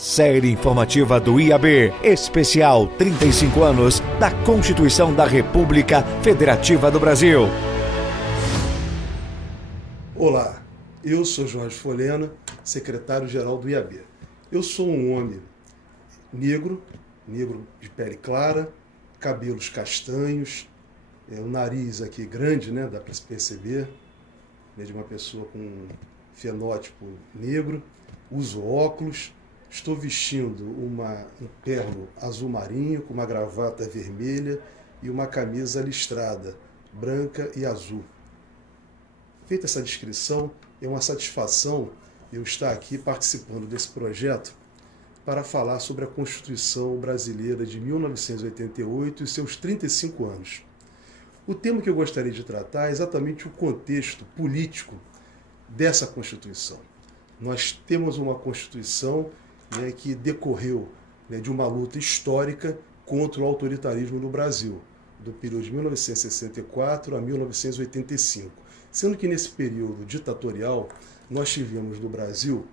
Série informativa do IAB, especial 35 anos da Constituição da República Federativa do Brasil. Olá, eu sou Jorge Folena, secretário-geral do IAB. Eu sou um homem negro de pele clara, cabelos castanhos, o nariz aqui grande, né, dá para se perceber, de uma pessoa com um fenótipo negro, uso óculos. Estou vestindo um terno azul marinho com uma gravata vermelha e uma camisa listrada, branca e azul. Feita essa descrição, é uma satisfação eu estar aqui participando desse projeto para falar sobre a Constituição Brasileira de 1988 e seus 35 anos. O tema que eu gostaria de tratar é exatamente o contexto político dessa Constituição. Nós temos uma Constituição que decorreu de uma luta histórica contra o autoritarismo no Brasil, do período de 1964 a 1985. Sendo que nesse período ditatorial, nós tivemos no Brasil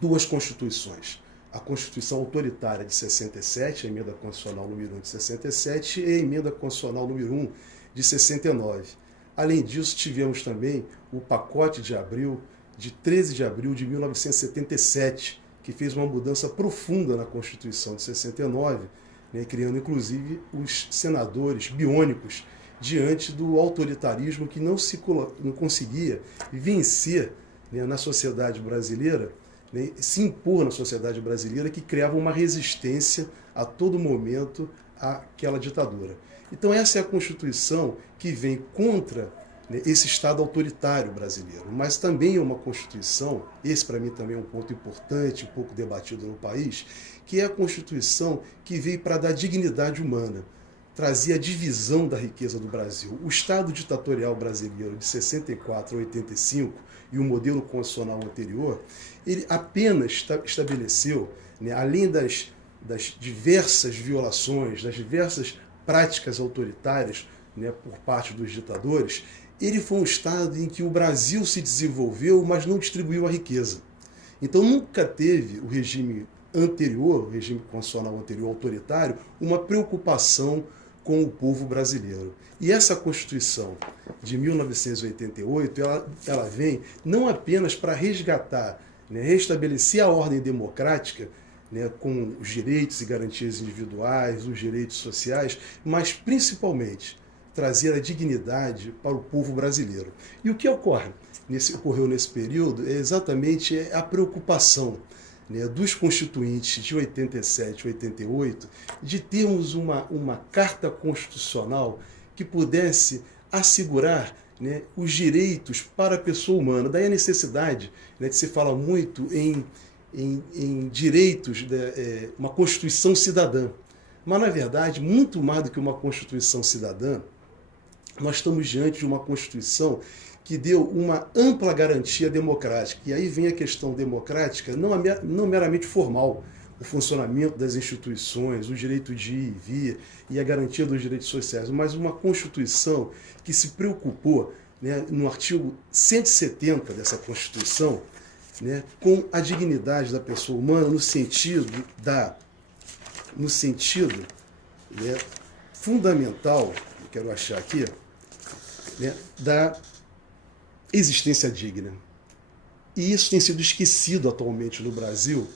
duas constituições. A Constituição Autoritária de 67, a Emenda Constitucional número 1 de 67, e a Emenda Constitucional número 1 de 69. Além disso, tivemos também o Pacote de Abril, de 13 de abril de 1977, que fez uma mudança profunda na Constituição de 69, criando inclusive os senadores biônicos diante do autoritarismo que não conseguia vencer na sociedade brasileira, se impor na sociedade brasileira, que criava uma resistência a todo momento àquela ditadura. Então essa é a Constituição que vem contra esse Estado autoritário brasileiro, mas também é uma Constituição, esse para mim também é um ponto importante, um pouco debatido no país, que é a Constituição que veio para dar dignidade humana, trazer a divisão da riqueza do Brasil. O Estado ditatorial brasileiro de 64 a 85 e o modelo constitucional anterior, ele apenas estabeleceu, além das diversas violações, das diversas práticas autoritárias por parte dos ditadores, ele foi um Estado em que o Brasil se desenvolveu, mas não distribuiu a riqueza. Então nunca teve o regime anterior, o regime constitucional anterior autoritário, uma preocupação com o povo brasileiro. E essa Constituição de 1988, ela vem não apenas para resgatar, restabelecer a ordem democrática, com os direitos e garantias individuais, os direitos sociais, mas principalmente trazer a dignidade para o povo brasileiro. E o que ocorreu nesse período é exatamente a preocupação dos constituintes de 87 e 88 de termos uma carta constitucional que pudesse assegurar os direitos para a pessoa humana. Daí a necessidade de se fala muito em direitos, uma Constituição cidadã. Mas, na verdade, muito mais do que uma Constituição cidadã, nós estamos diante de uma Constituição que deu uma ampla garantia democrática. E aí vem a questão democrática, não meramente formal, o funcionamento das instituições, o direito de ir e vir e a garantia dos direitos sociais, mas uma Constituição que se preocupou, no artigo 170 dessa Constituição, com a dignidade da pessoa humana no sentido fundamental, quero achar aqui, da existência digna. E isso tem sido esquecido atualmente no Brasil,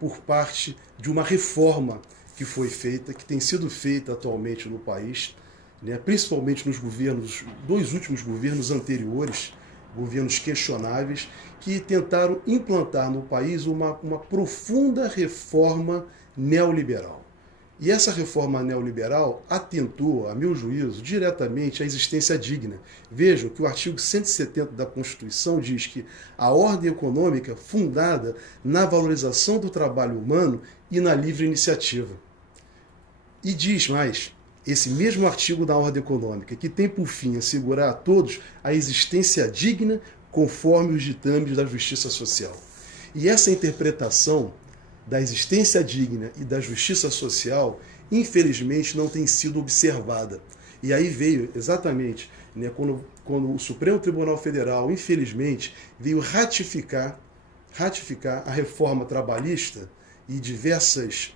por parte de uma reforma que foi feita, que tem sido feita atualmente no país, principalmente nos dois últimos governos anteriores, governos questionáveis, que tentaram implantar no país uma profunda reforma neoliberal. E essa reforma neoliberal atentou, a meu juízo, diretamente à existência digna. Vejam que o artigo 170 da Constituição diz que a ordem econômica fundada na valorização do trabalho humano e na livre iniciativa. E diz mais, esse mesmo artigo da ordem econômica, que tem por fim assegurar a todos a existência digna conforme os ditames da justiça social. E essa interpretação da existência digna e da justiça social, infelizmente, não tem sido observada. E aí veio exatamente, quando o Supremo Tribunal Federal, infelizmente, veio ratificar ratificar a reforma trabalhista e diversas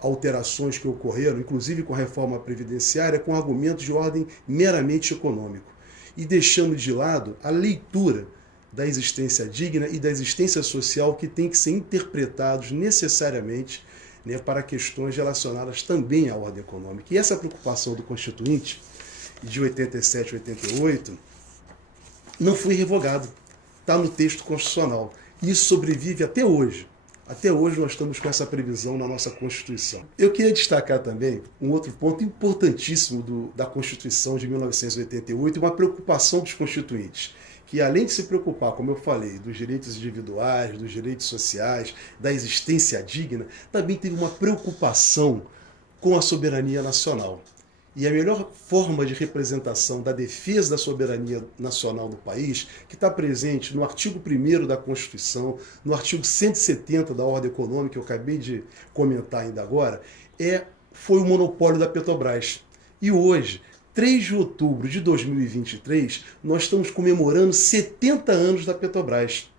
alterações que ocorreram, inclusive com a reforma previdenciária, com argumentos de ordem meramente econômico, e deixando de lado a leitura da existência digna e da existência social que tem que ser interpretados necessariamente, né, para questões relacionadas também à ordem econômica. E essa preocupação do Constituinte, de 87 e 88, não foi revogado. Está no texto constitucional. E isso sobrevive até hoje. Até hoje nós estamos com essa previsão na nossa Constituição. Eu queria destacar também um outro ponto importantíssimo da Constituição de 1988 e uma preocupação dos constituintes, que além de se preocupar, como eu falei, dos direitos individuais, dos direitos sociais, da existência digna, também teve uma preocupação com a soberania nacional. E a melhor forma de representação da defesa da soberania nacional do país, que está presente no artigo 1º da Constituição, no artigo 170 da Ordem Econômica, que eu acabei de comentar ainda agora, foi o monopólio da Petrobras. E hoje, 3 de outubro de 2023, nós estamos comemorando 70 anos da Petrobras,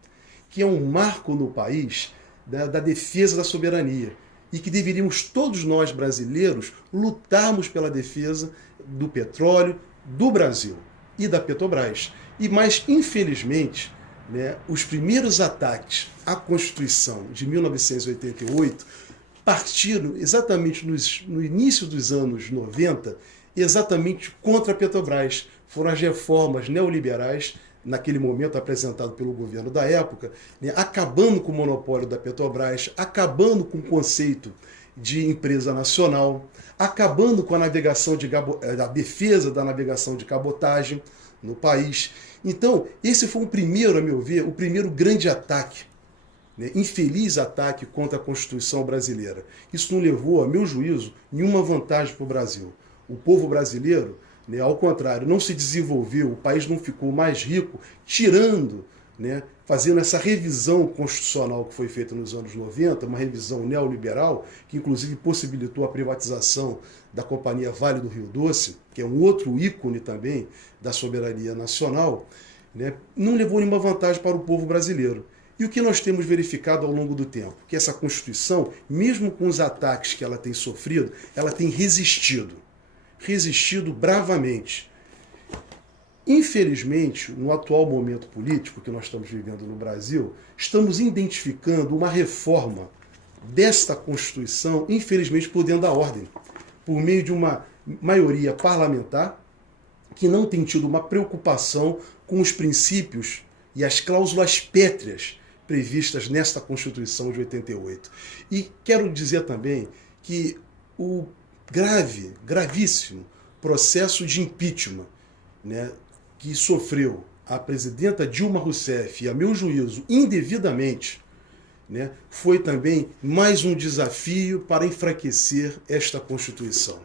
que é um marco no país da defesa da soberania, e que deveríamos todos nós brasileiros lutarmos pela defesa do petróleo, do Brasil e da Petrobras. Mas, infelizmente, né, os primeiros ataques à Constituição de 1988 partiram exatamente no início dos anos 90, exatamente contra a Petrobras. Foram as reformas neoliberais, naquele momento apresentado pelo governo da época, né, acabando com o monopólio da Petrobras, acabando com o conceito de empresa nacional, acabando com a defesa da navegação de cabotagem no país. Então, esse foi o primeiro, a meu ver, o primeiro grande ataque, né, infeliz ataque contra a Constituição brasileira. Isso não levou, a meu juízo, nenhuma vantagem para o Brasil. O povo brasileiro, né, ao contrário, não se desenvolveu, o país não ficou mais rico, tirando, né, fazendo essa revisão constitucional que foi feita nos anos 90, uma revisão neoliberal, que inclusive possibilitou a privatização da Companhia Vale do Rio Doce, que é um outro ícone também da soberania nacional, né, não levou nenhuma vantagem para o povo brasileiro. E o que nós temos verificado ao longo do tempo? Que essa Constituição, mesmo com os ataques que ela tem sofrido, ela tem resistido bravamente. Infelizmente, no atual momento político que nós estamos vivendo no Brasil, estamos identificando uma reforma desta Constituição, infelizmente, por dentro da ordem, por meio de uma maioria parlamentar que não tem tido uma preocupação com os princípios e as cláusulas pétreas previstas nesta Constituição de 88. E quero dizer também que o gravíssimo processo de impeachment, né, que sofreu a presidenta Dilma Rousseff, e a meu juízo, indevidamente, né, foi também mais um desafio para enfraquecer esta Constituição.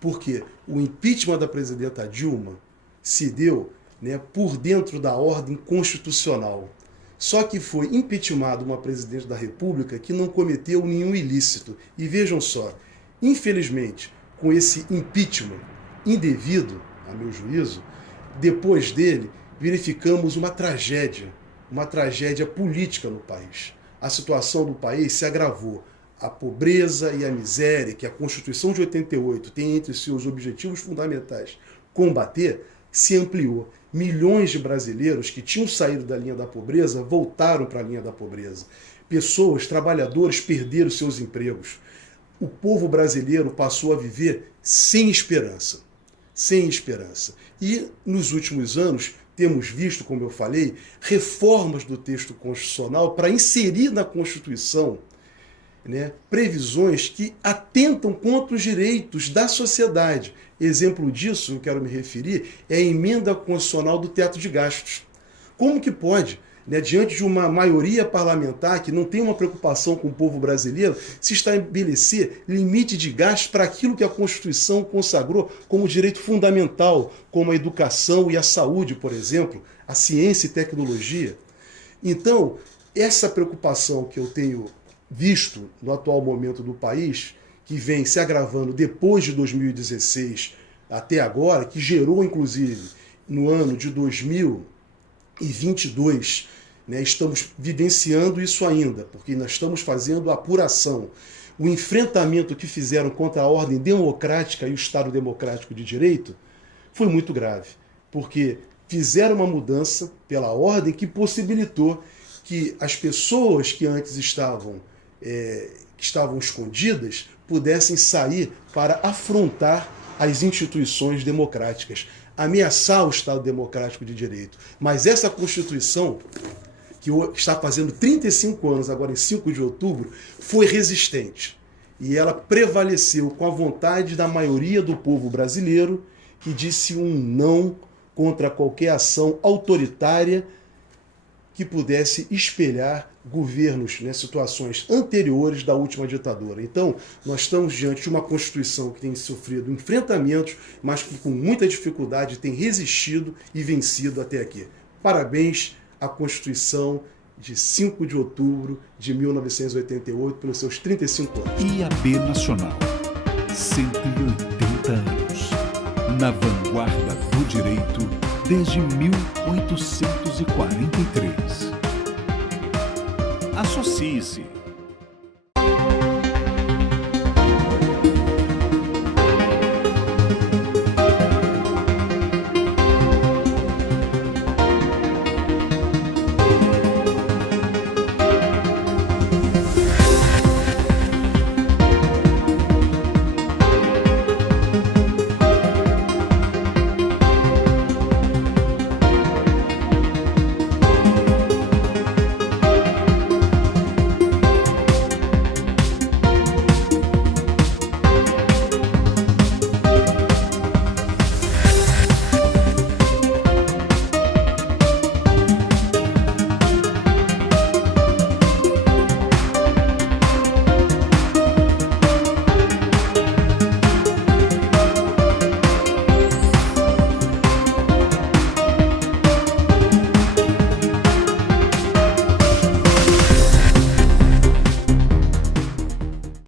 Porque o impeachment da presidenta Dilma se deu, né, por dentro da ordem constitucional. Só que foi impeachmentada uma presidente da República que não cometeu nenhum ilícito. E vejam só, infelizmente, com esse impeachment indevido, a meu juízo, depois dele, verificamos uma tragédia política no país. A situação do país se agravou. A pobreza e a miséria que a Constituição de 88 tem entre seus objetivos fundamentais combater, se ampliou. Milhões de brasileiros que tinham saído da linha da pobreza voltaram para a linha da pobreza. Pessoas, trabalhadores, perderam seus empregos. O povo brasileiro passou a viver sem esperança. Sem esperança. E, nos últimos anos, temos visto, como eu falei, reformas do texto constitucional para inserir na Constituição, né, previsões que atentam contra os direitos da sociedade. Exemplo disso, eu quero me referir, é a emenda constitucional do teto de gastos. Como que pode, né, diante de uma maioria parlamentar que não tem uma preocupação com o povo brasileiro, se estabelecer limite de gastos para aquilo que a Constituição consagrou como direito fundamental, como a educação e a saúde, por exemplo, a ciência e tecnologia? Então, essa preocupação que eu tenho visto no atual momento do país, que vem se agravando depois de 2016 até agora, que gerou, inclusive, no ano de 2022, né? Estamos vivenciando isso ainda, porque nós estamos fazendo a apuração. O enfrentamento que fizeram contra a ordem democrática e o Estado democrático de direito foi muito grave, porque fizeram uma mudança pela ordem que possibilitou que as pessoas que antes estavam escondidas pudessem sair para afrontar as instituições democráticas, ameaçar o Estado democrático de direito. Mas essa Constituição, que está fazendo 35 anos, agora em 5 de outubro, foi resistente. E ela prevaleceu com a vontade da maioria do povo brasileiro, que disse um não contra qualquer ação autoritária que pudesse espelhar governos, né, situações anteriores da última ditadura. Então, nós estamos diante de uma Constituição que tem sofrido enfrentamentos, mas que com muita dificuldade tem resistido e vencido até aqui. Parabéns à Constituição de 5 de outubro de 1988, pelos seus 35 anos. IAB Nacional, 180 anos. Na vanguarda do direito desde 1843. Associe-se.